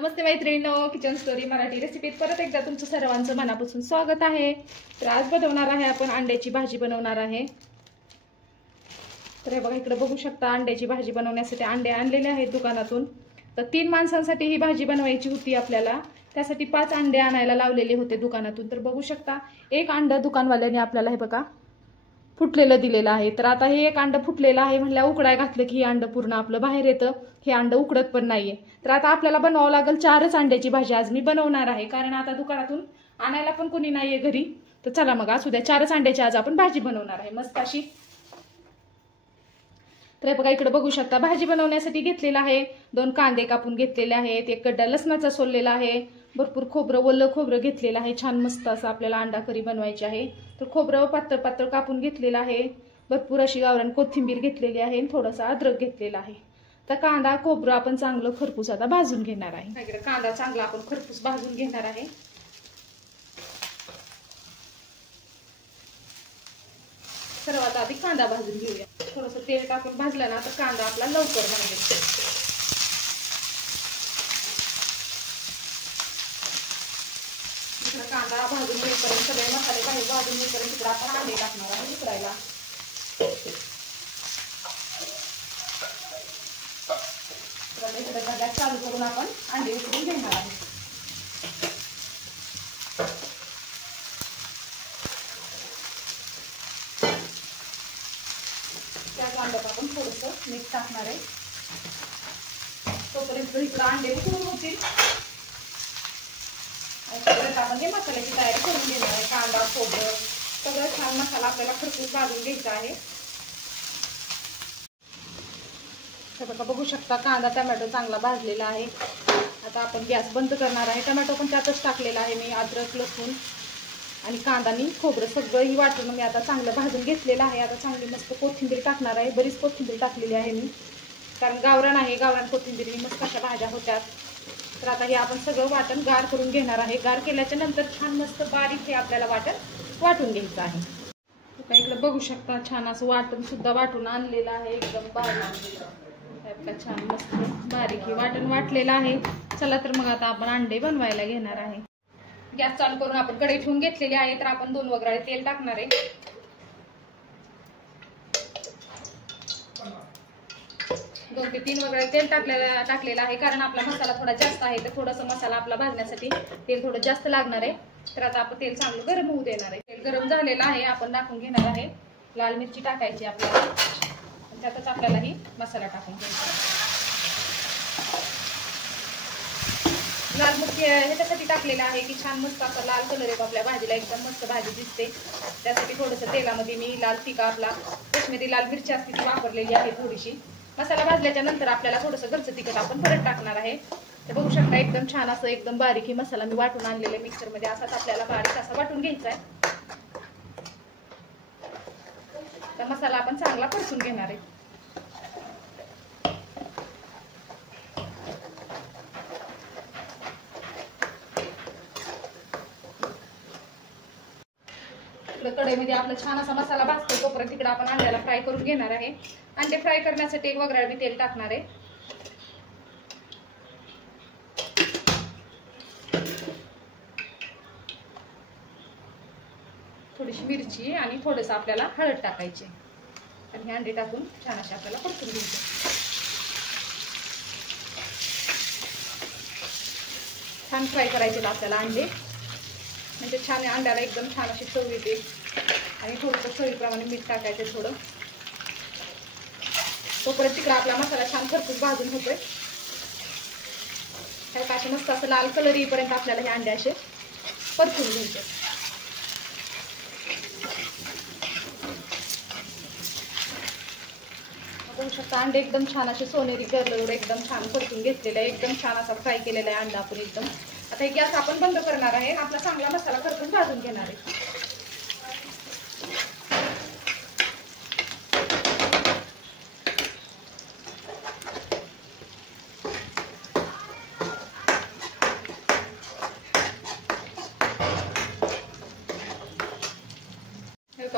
नमस्ते मैत्रिणींनो, kitchen story Marathi रेसिपीत परत एकदा तुमचं सर्वांचं मनापासून स्वागत आहे। तर आज बनवणार आहे आपण अंड्याची भाजी बनवणार आहे। तर हे बघा, इकडे बघू शकता अंड्याची भाजी बनवण्यासाठी अंडे आणलेले आहेत दुकानातून। तर 3 माणसांसाठी ही भाजी बनवायची होती आपल्याला, त्यासाठी 5 अंडे आणायला लावलेले होते दुकानातून। तर बघू शकता एक अंड दुकानवाल्याने आपल्याला हे बघा फुटलेलं दिलेलं आहे। तर आता हे एक अंड फुटलेलं आहे म्हणल्या उकडाय घातलं की हे अंड पूर्ण आपलं बाहेर येतं, हे अंड उकडत पण नाहीये। तर आता आपल्याला बनवावं लागेल 4च अंड्याची भाजी आज मी बनवणार आहे, कारण आता दुकानातून आणायला पण कोणी नाहीये घरी। तर चला मग असू द्या, 4च अंड्याची आज आपण भाजी बनवणार आहे मस्त अशी। तर बघा इकडे बघू शकता भाजी बनवण्यासाठी घेतलेला आहे 2 कांदे कापून घेतलेले आहेत, 1 गड्डा लसणाचा सोललेला आहे, भरपूर खोबरं ओलं खोबरं घेतलेलं आहे, छान मस्त असं आपल्याला अंडा करी बनवायची आहे। तर खोबरं पातळ पातळ कापून घेतलेलं आहे, भरपूर अशी गावरान कोथिंबीर घेतलेली आहे, थोडासा अद्रक घेतलेला आहे। तर कांदा खोबरं आपण चांगलं खरपूस आता भाजून घेणार आहे। इकडे कांदा चांगला आपण खरपूस भाजून घेणार आहे। सर्वात आधी कांदा भाजून घेऊया। थोडंसं तेल टाकून भाजलं ना तर कांदा आपला लवकर भाजेल। कांदा भाजून घेईपर्यंत सगळे मसाले काही भाजून घेईपर्यंत इकडे आपण अंडे टाकणार आहे उकडायला। इकडे गॅस चालू करून आपण अंडे उकडून घेणार आहे। त्याच अंड्यात आपण थोडंसं मीठ टाकणार आहे, तोपर्यंत इकडे अंडे उकडून होतील। आपण हे मसाल्याची तयारी करून घेणार आहे। कांदा खोबरं सगळं छान मसाला आपल्याला खरपूस भाजून घ्यायचा आहे। बघा बघू शकता कांदा टोमॅटो चांगला भाजलेला आहे। आता आपण गॅस बंद करणार आहे। टोमॅटो पण त्यातच टाकलेला आहे मी, अद्रक लसूण आणि कांदा आणि खोबरं सगळंही वाटून मी आता चांगलं भाजून घेतलेलं आहे। आता चांगली मस्त कोथिंबीर टाकणार आहे, बरीच कोथिंबीर टाकलेली आहे मी, कारण गावरान आहे, गावरान कोथिंबीर मस्त अशा भाज्या होत्यात। तर आता हे आपण सगळं वाटण गार करून घेणार आहे। गार केल्याच्या नंतर छान मस्त बारीक हे आपल्याला वाटून घ्यायचं आहे। इकडे बघू शकता छान असं वाटण सुद्धा वाटून आणलेलं आहे, एकदम बारीक छान मस्त बारीक हे वाटण वाटलेलं आहे। चला तर मग आता आपण अंडे बनवायला घेणार आहे। गॅस चालू करून आपण कढई ठेवून घेतलेली आहे। तर आपण 2 वगराळे तेल टाकणार आहे। 2 ते 3 वगैरे तेल टाकलेलं आहे, कारण आपला मसाला थोडा जास्त आहे, तर थोडासा मसाला आपला भाजण्यासाठी तेल थोडं जास्त लागणार आहे। तर आता आपण तेल चांगलं गरम होऊ देणार आहे। तेल गरम झालेलं आहे, आपण टाकून घेणार आहे लाल मिरची टाकायची आपल्याला, त्यातच आपल्याला ही मसाला टाकून घ्यायचा। लाल मिरची ह्याच्यासाठी टाकलेला आहे की छान मस्त असा लाल कलर येतो आपल्या भाजीला, एकदम मस्त भाजी दिसते। त्यासाठी थोडंसं तेलामध्ये मी लाल तिखट आपला काश्मीरी लाल मिरची असते ती वापरलेली आहे थोडीशी। मसाला भाजल्याच्या नंतर आपल्याला थोडंसं घरचं तिखट आपण परत टाकणार आहे। तर बघू शकता एकदम छान असं एकदम बारीक ही मसाला मी वाटून आणलेला आहे मिक्सरमध्ये, असाच आपल्याला बारीक असा वाटून घ्यायचा आहे। तर मसाला आपण चांगला परतून घेणार आहे। कढईमध्ये आपला छान असा मसाला भाजतो तोपर्यंत तिकडे आपण अंड्याला फ्राय करून घेणार आहे। अंडे फ्राय करण्यासाठी 1 वगराळ मी तेल टाकणार आहे। थोडीशी मिरची आणि थोडंसं आपल्याला हळद टाकायची आणि अंडे टाकून छान असे आपल्याला परतून घ्यायचे। छान फ्राय करायचे आपल्याला अंडे, म्हणजे छान अंड्याला एकदम छान अशी चव येते। आणि थोडंसं चवीप्रमाणे मीठ टाकायचं थोडं, तोपर्यंत तिकडे आपला मसाला छान खरपूस भाजून होतोय। त्यात असे मस्त असं लाल कलर येईपर्यंत आपल्याला हे अंडे असे परतून घ्यायचे। बघू शकता अंडे एकदम छान असे सोनेरी कलर एकदम छान परतून घेतलेले आहे, एकदम छान असा फ्राय केलेला आहे अंडा आपण एकदम। आता हे गॅस आपण बंद करणार आहे, आपला चांगला मसाला खरपूस भाजून घेणार आहे।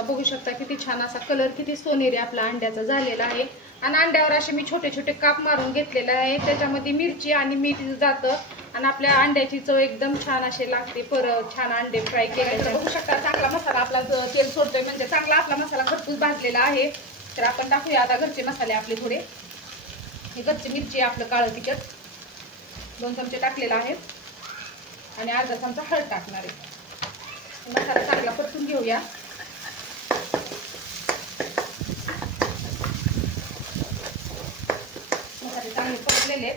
बघू शकता किती छान असा कलर किती सोनेरी आपला अंड्याचा झालेला आहे। आणि अंड्यावर असे मी छोटे छोटे काप मारून घेतलेले आहे, त्याच्यामध्ये मिरची आणि मीठ जातं आणि आपल्या अंड्याची चव एकदम छान अशी लागते. परत छान अंडे फ्राय केले तर बघू शकता चांगला मसाला आपला तेल सोडतोय, म्हणजे चांगला आपला मसाला खरपूस भाजलेला आहे. तर आपण टाकूया आता घरचे मसाले आपले थोडे. हे घरची मिरची आपलं काळं तिखट 2 चमचे टाकलेला आहे आणि अर्धा चमचा हळद टाकणार आहे. मसाला चांगला परतून घेऊया. मसाले चांगले परतलेले.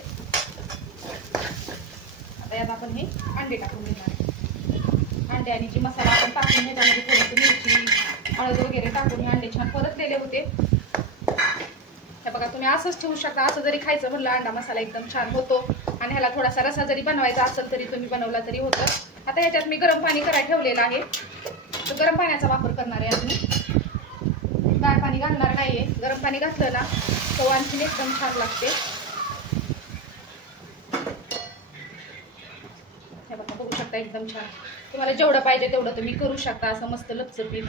आता यात आपण हे अंडे टाकून घेणार. अंडे आणि जी मसाला आपण टाकून ह्याच्यामध्ये थोडीशी मिरची हळद वगैरे टाकून हे अंडे छान परतलेले होते. हे बघा तुम्ही असंच ठेवू शकता. असं जरी खायचं म्हणलं अंडा मसाला एकदम छान होतो. आणि ह्याला थोडासा रसा जरी बनवायचा असेल तरी तुम्ही बनवला तरी होतं. आता ह्याच्यात मी गरम पाणी करायला ठेवलेलं आहे, तर गरम पाण्याचा वापर करणार आहे आम्ही. गार पाणी घालणार नाहीये. गरम पाणी घातलं ना तो आणखीन एकदम छान लागते. हे बघा बघू शकता एकदम छान. तुम्हाला जेवढं पाहिजे तेवढं तुम्ही करू शकता असं मस्त लपचपीत.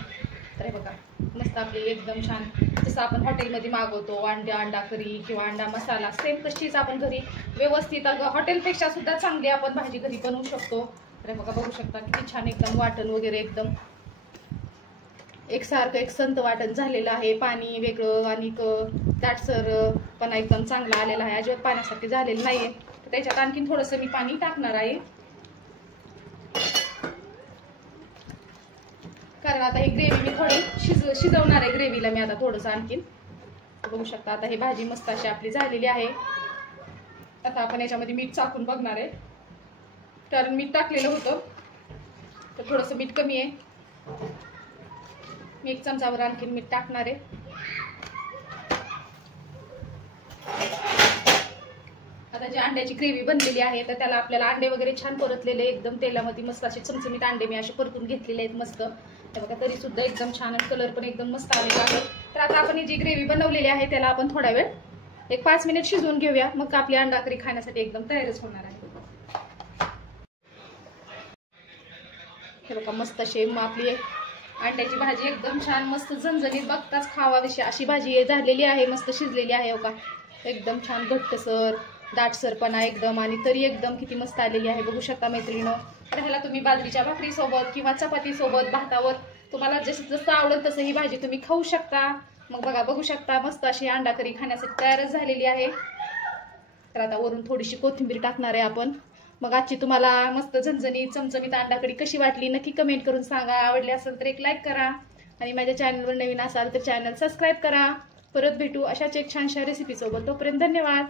तर हे बघा मस्त आपली एकदम छान जसं आपण हॉटेलमध्ये मागवतो अंडा करी किंवा अंडा मसाला सेम तशीच आपण घरी व्यवस्थित हॉटेलपेक्षा सुद्धा चांगली आपण भाजी घरी बनवू शकतो. तर बघा बघू शकता किती छान एकदम वाटण वगैरे एकदम एकसारखं एक संत वाटण झालेलं आहे. पाणी वेगळं आणि दाटसर पण एकदम चांगला आलेला आहे. अजिबात पाण्यासाठी झालेलं नाहीये. तर त्याच्यात आणखीन थोडंसं मी पाणी टाकणार आहे, कारण आता ही ग्रेव्ही मी थोडी शिजवणार आहे. ग्रेव्हीला मी आता थोडंसं आणखीन. बघू शकता आता ही भाजी मस्त अशी आपली झालेली आहे. आता आपण याच्यामध्ये मीठ चाकून बघणार आहे, कारण मीठ टाकलेलं होतं तर थोडंसं मीठ कमी आहे. मी 1 चमचावर आणखीन मीठ टाकणार आहे. आता जी अंड्याची ग्रेव्ही बनलेली आहे तर त्याला आपल्याला अंडे वगैरे छान परतलेले एकदम तेलामध्ये मस्त असे चमचमीत अंडे मी असे परतून घेतलेले आहेत मस्त. हे बघा तरी सुद्धा एकदम छान आणि कलर पण एकदम मस्त आलेला आहे. तर आता आपण ही जी ग्रेव्ही बनवलेली आहे त्याला आपण थोडा वेळ 1-5 मिनिट शिजवून घेऊया. मग आपली अंडा करी खाण्यासाठी एकदम तयारच होणार आहे. हे बघा मस्त अशी आपली अंड्याची भाजी एकदम छान मस्त झणझणीत बघताच खावाविषयी अशी भाजी झालेली आहे. मस्त शिजलेली आहे. हो का एकदम छान घट्टसर दाटसरपणा एकदम आणि तरी एकदम किती मस्त आलेली आहे. बघू शकता मैत्रिणीनो. तर ह्याला तुम्ही बाजरीच्या भाकरीसोबत किंवा चपातीसोबत भातावर तुम्हाला जसं आवडेल तसं ही भाजी तुम्ही खाऊ शकता. मग बघा बघू शकता मस्त अशी अंडा करी खाण्यासाठी तयारच झालेली आहे. तर आता वरून थोडीशी कोथिंबीर टाकणार आहे आपण. मग आजची तुम्हाला मस्त झणझणीत चमचमीत अंडा करी कशी वाटली नक्की कमेंट करून सांगा. आवडली असेल तर एक लाईक करा आणि माझ्या चॅनलवर नवीन असाल तर चॅनल सबस्क्राईब करा. परत भेटू अशाच एक छानशा रेसिपीसोबत. तोपर्यंत धन्यवाद.